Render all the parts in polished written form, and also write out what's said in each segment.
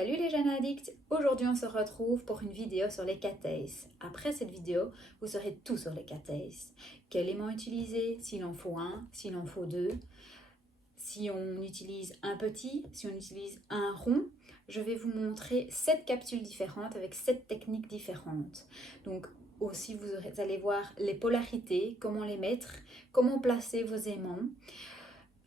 Salut les jeunes addicts! Aujourd'hui on se retrouve pour une vidéo sur les cathèses. Après cette vidéo, vous saurez tout sur les cathèses. Quel aimant utiliser, s'il en faut un, s'il en faut deux, si on utilise un petit, si on utilise un rond. Je vais vous montrer 7 capsules différentes avec 7 techniques différentes. Donc aussi vous allez voir les polarités, comment les mettre, comment placer vos aimants.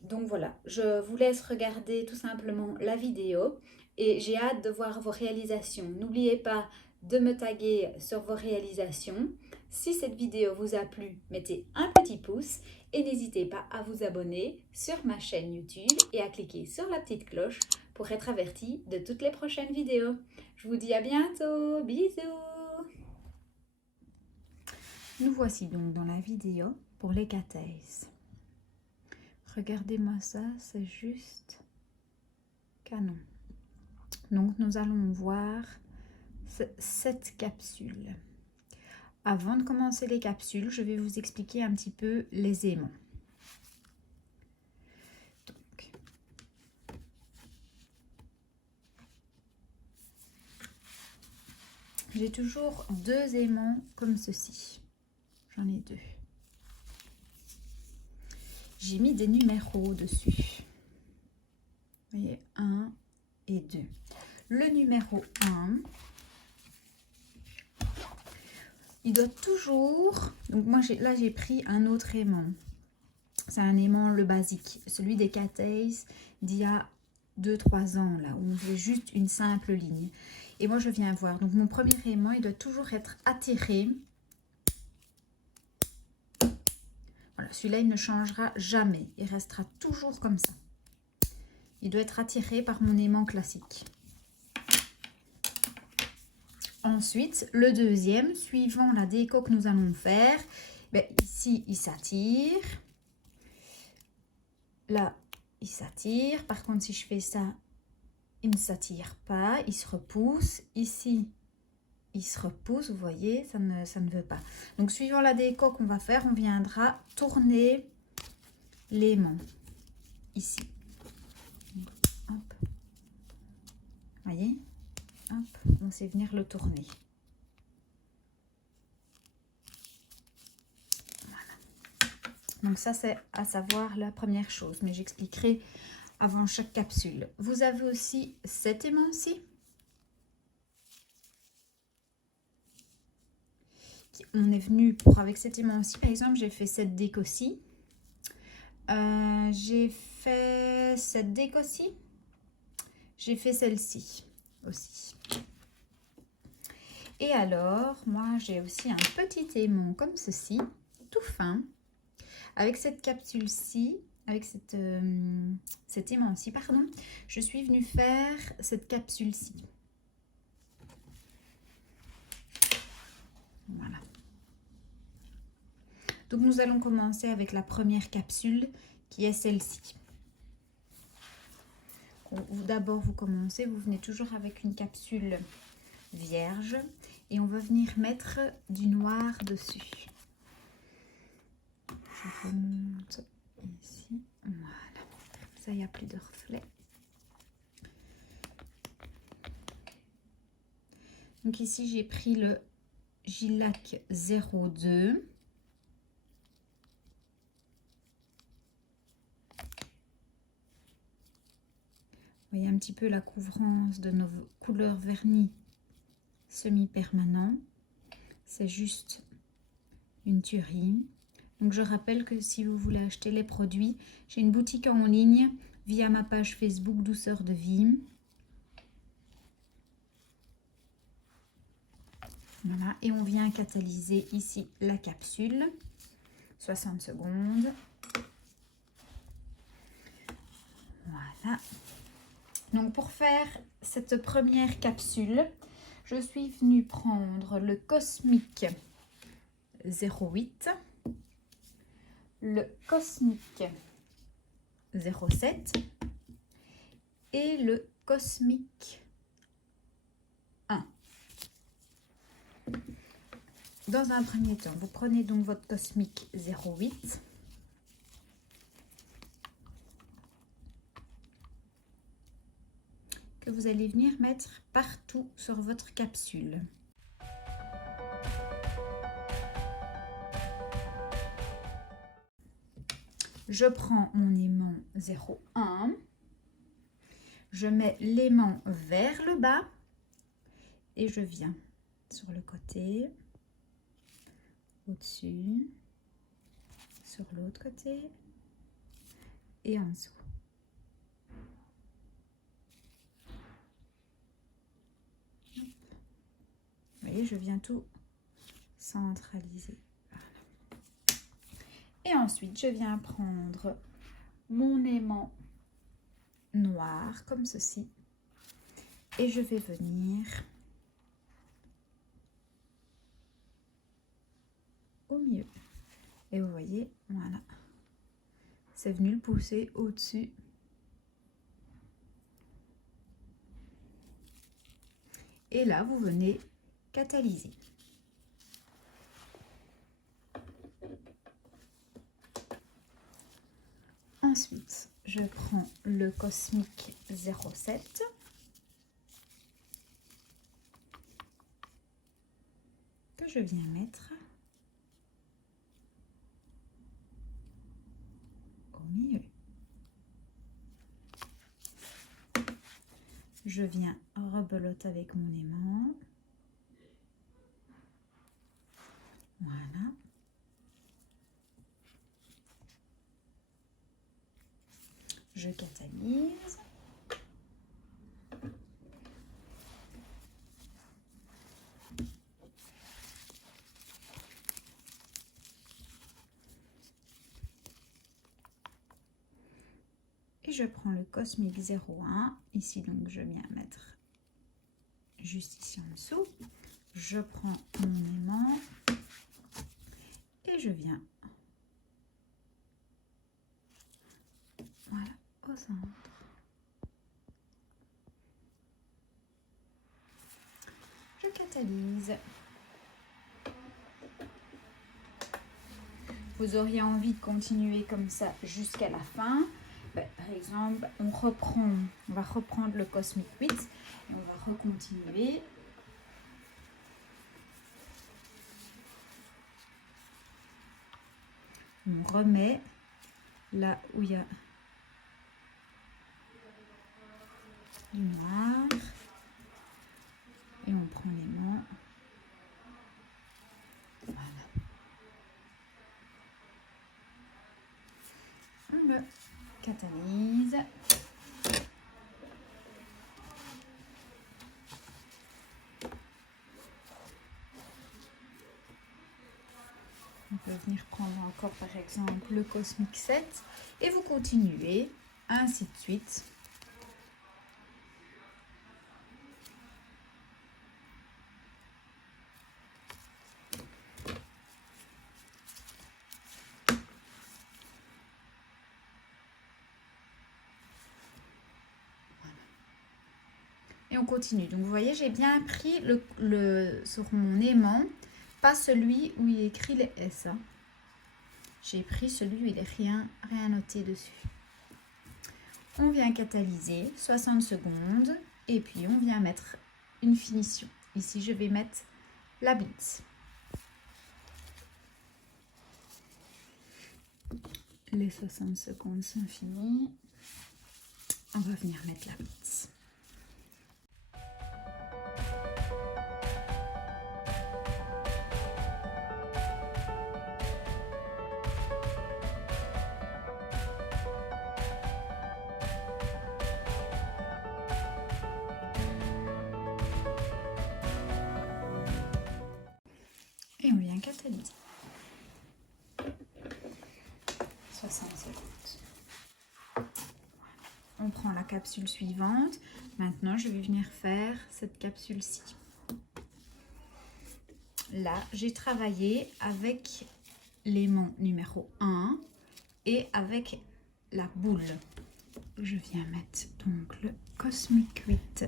Donc voilà, je vous laisse regarder tout simplement la vidéo et j'ai hâte de voir vos réalisations. N'oubliez pas de me taguer sur vos réalisations. Si cette vidéo vous a plu, mettez un petit pouce et n'hésitez pas à vous abonner sur ma chaîne YouTube et à cliquer sur la petite cloche pour être averti de toutes les prochaines vidéos. Je vous dis à bientôt, bisous! Nous voici donc dans la vidéo pour les cathèses. Regardez-moi ça, c'est juste canon. Donc nous allons voir 7 capsules. Avant de commencer les capsules, je vais vous expliquer un petit peu les aimants. Donc, j'ai toujours 2 aimants comme ceci. J'en ai 2. J'ai mis des numéros dessus. Vous voyez, 1 et 2. Le numéro 1, il doit toujours... Donc moi, là, j'ai pris un autre aimant. C'est un aimant, le basique. Celui des cathèses d'il y a 2-3 ans, là, où on fait juste une simple ligne. Et moi, je viens voir. Donc, mon premier aimant, il doit toujours être attiré. Voilà, celui-là, il ne changera jamais. Il restera toujours comme ça. Il doit être attiré par mon aimant classique. Ensuite, le deuxième, suivant la déco que nous allons faire, ben, ici, il s'attire. Là, il s'attire. Par contre, si je fais ça, il ne s'attire pas. Il se repousse. Ici, il se repousse. Vous voyez, ça ne veut pas. Donc, suivant la déco qu'on va faire, on viendra tourner l'aimant. Ici. Hop. Vous voyez? Hop. On sait venir le tourner. Donc ça, c'est à savoir la première chose, mais j'expliquerai avant chaque capsule. Vous avez aussi cet aimant-ci. On est venu pour, avec cet aimant-ci, par exemple, j'ai fait cette déco-ci. J'ai fait cette déco-ci. J'ai fait celle-ci aussi. Et alors, moi, j'ai aussi un petit aimant comme ceci, tout fin. Avec cette capsule-ci, avec cet aimant-ci, pardon, je suis venue faire cette capsule-ci. Voilà. Donc, nous allons commencer avec la première capsule qui est celle-ci. D'abord, vous commencez, vous venez toujours avec une capsule vierge et on va venir mettre du noir dessus. Je remonte ici, voilà, ça il n'y a plus de reflets. Donc ici j'ai pris le Gilac 02. Vous voyez un petit peu la couvrance de nos couleurs vernis semi-permanents. C'est juste une tuerie. Donc, je rappelle que si vous voulez acheter les produits, j'ai une boutique en ligne via ma page Facebook Douceur de Vie. Voilà, et on vient catalyser ici la capsule. 60 secondes. Voilà. Donc, pour faire cette première capsule, je suis venue prendre le Cosmic 08. Le Cosmic 07 et le Cosmic 1. Dans un premier temps, vous prenez donc votre Cosmic 08. Que vous allez venir mettre partout sur votre capsule. Je prends mon aimant 0,1. Je mets l'aimant vers le bas et je viens sur le côté, au-dessus, sur l'autre côté et en dessous. Vous voyez, je viens tout centraliser. Voilà. Et ensuite, je viens prendre mon aimant noir comme ceci et je vais venir au milieu. Et vous voyez, voilà, c'est venu le pousser au-dessus. Et là, vous venez catalyser. Ensuite, je prends le Cosmic 07. Que je viens mettre au milieu. Je viens rebelote avec mon aimant. Voilà. Je catalyse. Et je prends le Cosmic 01. Ici, donc, je viens mettre juste ici en dessous. Je prends mon aimant et je viens, voilà, au centre. Je catalyse. Vous auriez envie de continuer comme ça jusqu'à la fin. Par exemple, on va reprendre le Cosmic 8 et on va recontinuer. On remet là où il y a du noir et on prend l'aimant. Voilà. On le catalyse. On peut venir prendre encore par exemple le Cosmic 7 et vous continuez ainsi de suite. Et on continue. Donc vous voyez, j'ai bien pris sur mon aimant, pas celui où il est écrit les S. Hein. J'ai pris celui où il n'est rien noté dessus. On vient catalyser 60 secondes et puis on vient mettre une finition. Ici, je vais mettre la blitz. Les 60 secondes sont finies. On va venir mettre la blitz. Et on vient catalyser. 60 secondes. On prend la capsule suivante. Maintenant, je vais venir faire cette capsule-ci. Là, j'ai travaillé avec l'aimant numéro 1 et avec la boule. Je viens mettre donc le Cosmic 8.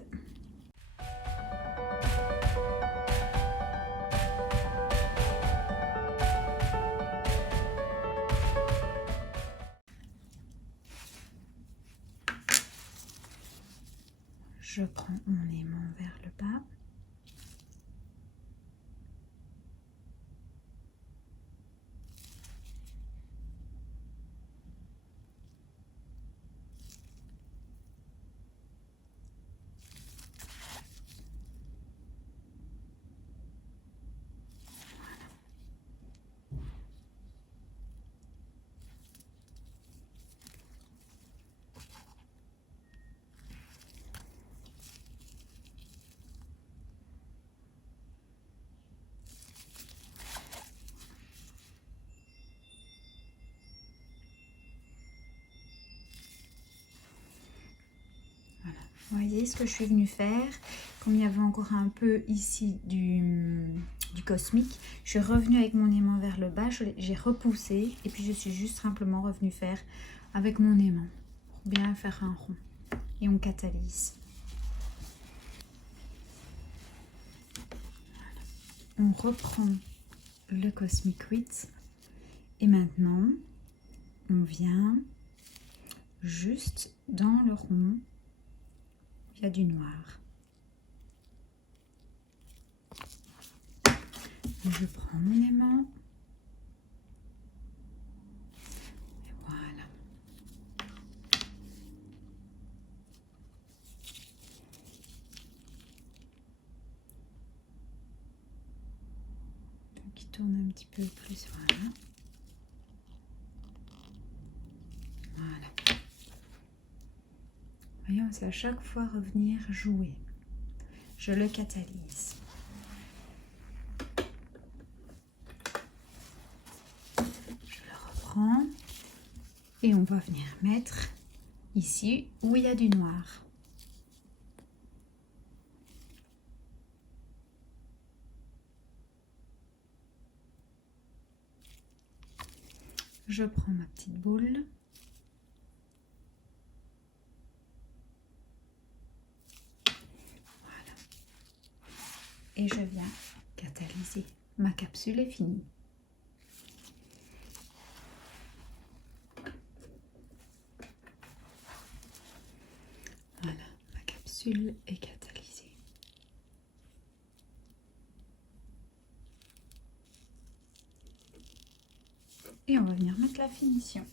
Je prends mon aimant vers le bas. Vous voyez ce que je suis venue faire. Comme il y avait encore un peu ici du cosmique, je suis revenue avec mon aimant vers le bas, j'ai repoussé et puis je suis juste simplement revenue faire avec mon aimant pour bien faire un rond. Et on catalyse. Voilà. On reprend le Cosmic Wheat et maintenant on vient juste dans le rond. Il y a du noir. Je prends mon aimant. Et voilà. Donc il tourne un petit peu plus, voilà. Voilà. Voyons, c'est à chaque fois revenir jouer. Je le catalyse. Je le reprends et on va venir mettre ici où il y a du noir. Je prends ma petite boule. Et je viens catalyser. Ma capsule est finie. Voilà, ma capsule est catalysée. Et on va venir mettre la finition.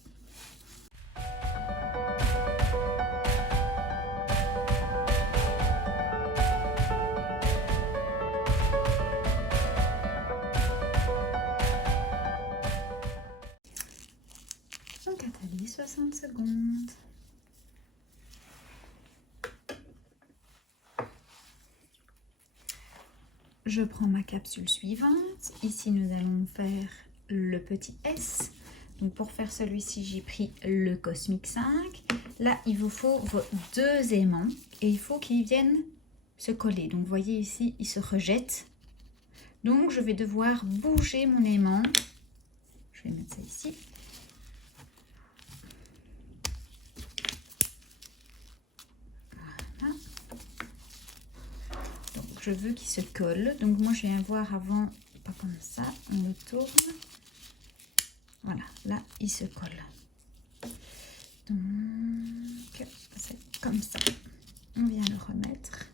On catalyse 60 secondes. Je prends ma capsule suivante. Ici, nous allons faire le petit S. Donc, pour faire celui-ci, j'ai pris le Cosmic 5. Là, il vous faut vos deux aimants et il faut qu'ils viennent se coller. Donc, vous voyez ici, ils se rejettent. Donc, je vais devoir bouger mon aimant. Je vais mettre ça ici. Voilà. Donc, je veux qu'il se colle. Donc, moi, je viens voir avant, pas comme ça. On le tourne. Voilà, là, il se colle. Donc, c'est comme ça. On vient le remettre.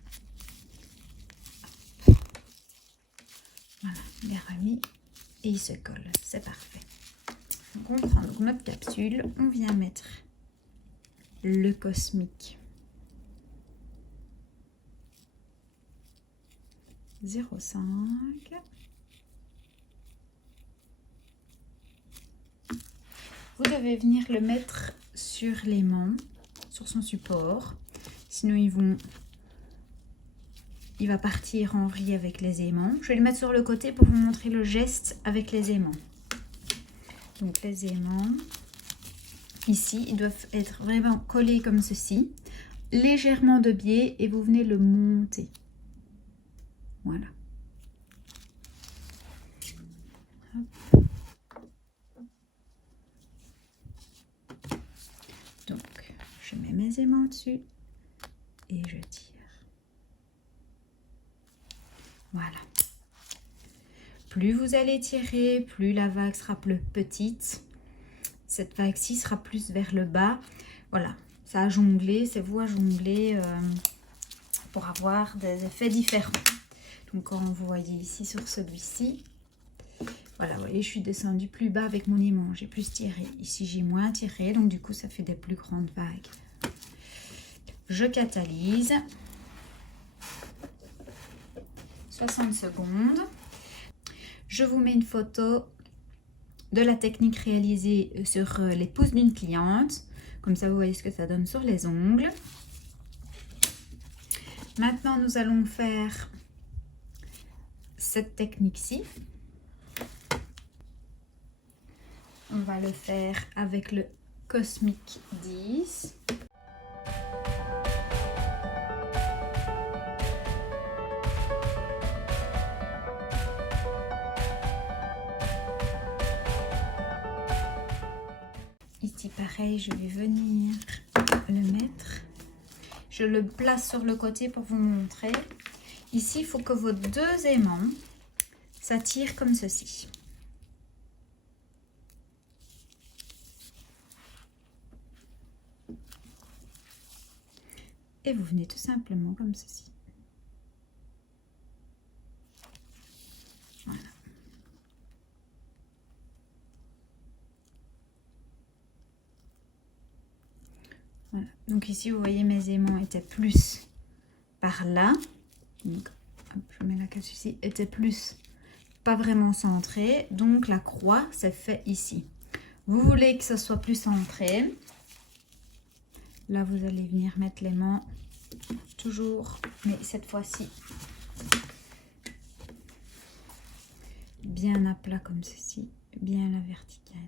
Voilà, il est remis et il se colle. C'est parfait. Donc, on prend donc notre capsule. On vient mettre le Cosmic 0,5. Vous devez venir le mettre sur l'aimant, sur son support. Sinon, il va partir en vrille avec les aimants. Je vais le mettre sur le côté pour vous montrer le geste avec les aimants. Donc, les aimants, ici, ils doivent être vraiment collés comme ceci. Légèrement de biais et vous venez le monter. Voilà. Hop. Donc, je mets mes aimants dessus et je tire. Voilà. Plus vous allez tirer, plus la vague sera plus petite. Cette vague-ci sera plus vers le bas. Voilà, ça a jonglé, c'est vous à jongler. pour avoir des effets différents. Donc quand vous voyez ici sur celui-ci, voilà, vous voyez, je suis descendue plus bas avec mon aimant, j'ai plus tiré. Ici, j'ai moins tiré, donc du coup, ça fait des plus grandes vagues. Je catalyse. 60 secondes. Je vous mets une photo de la technique réalisée sur les pouces d'une cliente. Comme ça, vous voyez ce que ça donne sur les ongles. Maintenant, nous allons faire cette technique-ci. On va le faire avec le Cosmic 10. Ici, pareil, je vais venir le mettre. Je le place sur le côté pour vous montrer. Ici, il faut que vos deux aimants s'attirent comme ceci. Et vous venez tout simplement comme ceci. Voilà. Voilà. Donc ici, vous voyez, mes aimants étaient plus par là. Donc, hop, je mets la casse ici. Était plus pas vraiment centré. Donc, la croix s'est fait ici. Vous voulez que ce soit plus centré. Là, vous allez venir mettre l'aimant toujours, mais cette fois-ci, bien à plat comme ceci, bien à la verticale.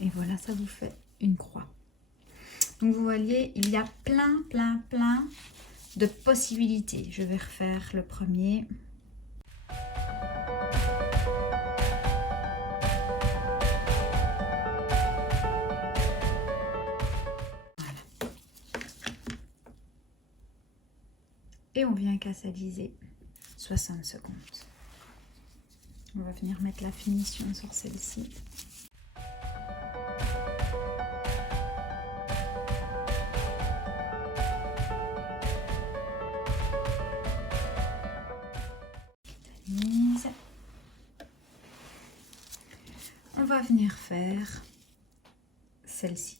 Et voilà, ça vous fait une croix. Donc, vous voyez, il y a plein de possibilités. Je vais refaire le premier. Et on vient catalyser 60 secondes. On va venir mettre la finition sur celle-ci. On va venir faire celle-ci.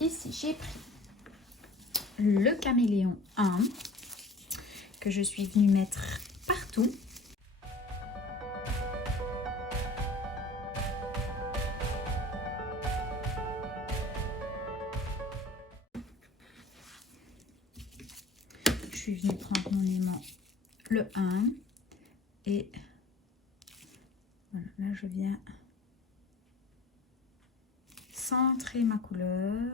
Ici, j'ai pris le caméléon 1 que je suis venue mettre partout. Je suis venue prendre mon aimant le 1 et voilà, là je viens centrer ma couleur.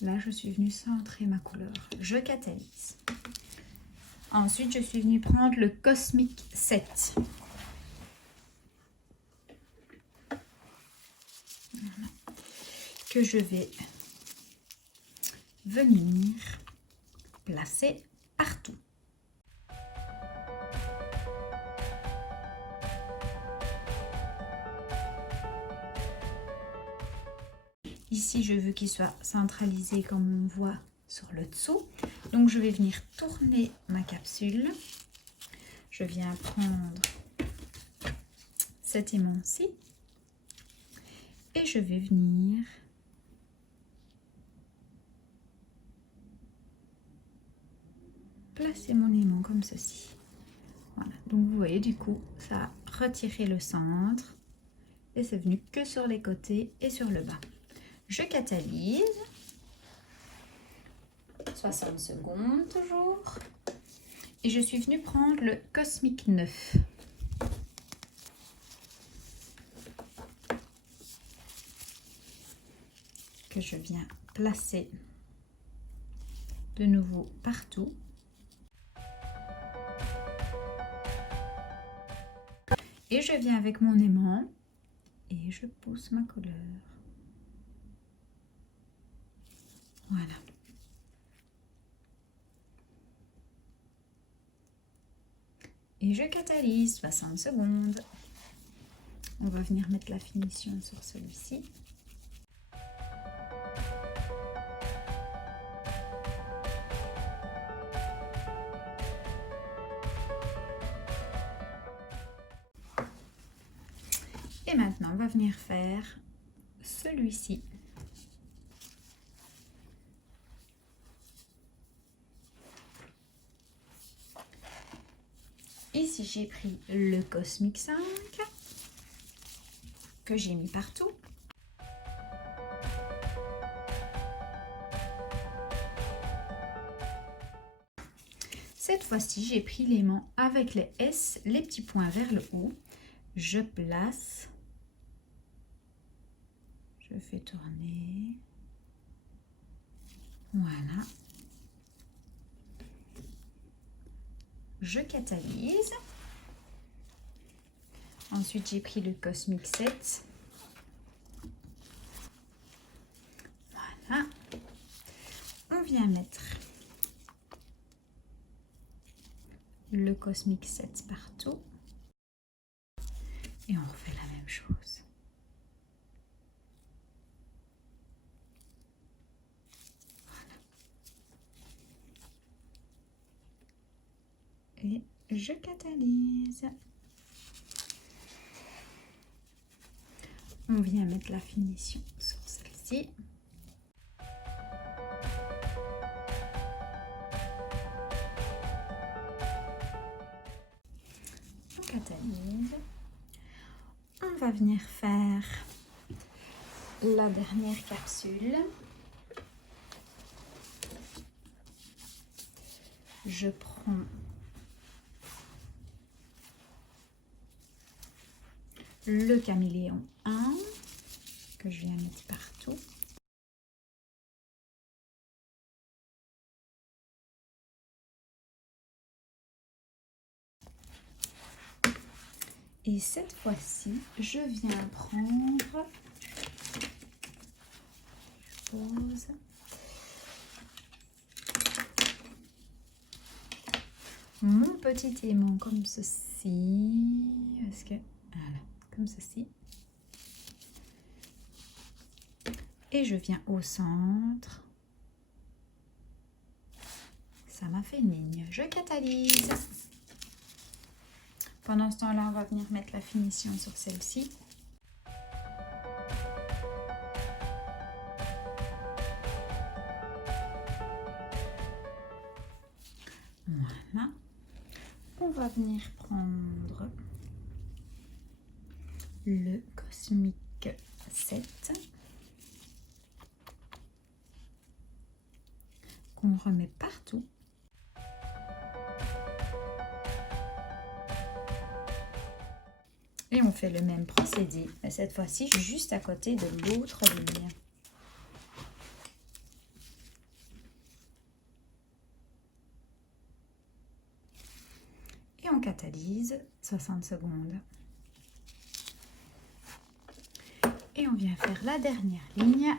Là, je suis venue centrer ma couleur. Je catalyse. Ensuite, je suis venue prendre le Cosmic 7. Voilà. Que je vais venir placer partout. Ici, je veux qu'il soit centralisé comme on voit sur le dessous. Donc, je vais venir tourner ma capsule. Je viens prendre cet aimant-ci. Et je vais venir placer mon aimant comme ceci. Voilà. Donc, vous voyez, du coup, ça a retiré le centre. Et c'est venu que sur les côtés et sur le bas. Je catalyse. 60 secondes toujours. Et je suis venue prendre le Cosmic 9. Que je viens placer de nouveau partout. Et je viens avec mon aimant et je pousse ma couleur. Voilà. Et je catalyse 60 secondes. On va venir mettre la finition sur celui-ci. Et maintenant, on va venir faire celui-ci. Ici, j'ai pris le Cosmic 5 que j'ai mis partout. Cette fois-ci, j'ai pris l'aimant avec les S, les petits points vers le haut. Je place. Je fais tourner. Voilà. Je catalyse. Ensuite, j'ai pris le Cosmic 7. Voilà. On vient mettre le Cosmic 7 partout. Et on refait la même chose. Voilà. Et je catalyse. On vient mettre la finition sur celle-ci. On catalyse. On va venir faire la dernière capsule. Je prends le caméléon 1 que je viens mettre partout. Et cette fois-ci, je viens prendre, je pose, mon petit aimant comme ceci, parce que, voilà, comme ceci. Et je viens au centre. Ça m'a fait une ligne. Je catalyse. Pendant ce temps-là, on va venir mettre la finition sur celle-ci. Voilà. On va venir prendre le Cosmic 7 qu'on remet partout. Et on fait le même procédé, mais cette fois-ci juste à côté de l'autre ligne. Et on catalyse 60 secondes. Et on vient faire la dernière ligne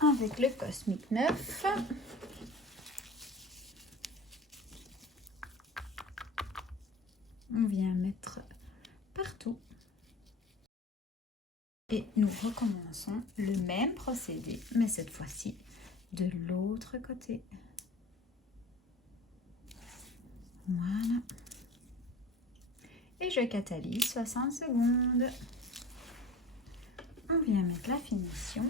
avec le Cosmic 9. On vient mettre partout. Et nous recommençons le même procédé, mais cette fois-ci de l'autre côté. Voilà. Et je catalyse 60 secondes. On vient mettre la finition.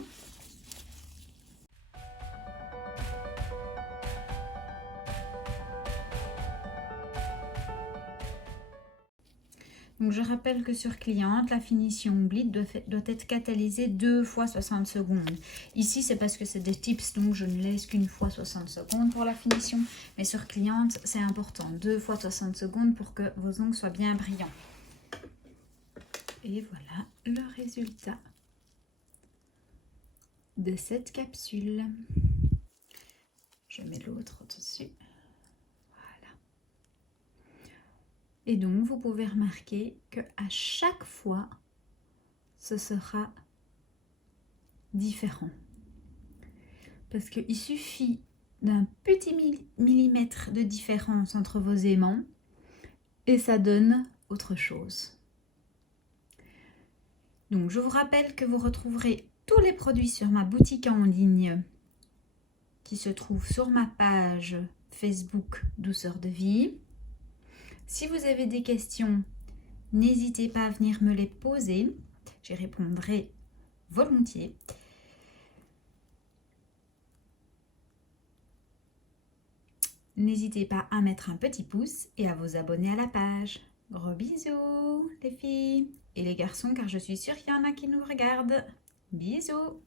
Donc je rappelle que sur cliente, la finition bleed doit être catalysée 2 fois 60 secondes. Ici, c'est parce que c'est des tips, donc je ne laisse qu'une fois 60 secondes pour la finition. Mais sur cliente, c'est important, 2 fois 60 secondes pour que vos ongles soient bien brillants. Et voilà le résultat de cette capsule. Je mets l'autre au-dessus. Et donc, vous pouvez remarquer qu'à chaque fois, ce sera différent. Parce qu'il suffit d'un petit millimètre de différence entre vos aimants et ça donne autre chose. Donc je vous rappelle que vous retrouverez tous les produits sur ma boutique en ligne qui se trouve sur ma page Facebook Douceur de Vie. Si vous avez des questions, n'hésitez pas à venir me les poser, j'y répondrai volontiers. N'hésitez pas à mettre un petit pouce et à vous abonner à la page. Gros bisous les filles et les garçons car je suis sûre qu'il y en a qui nous regardent. Bisous.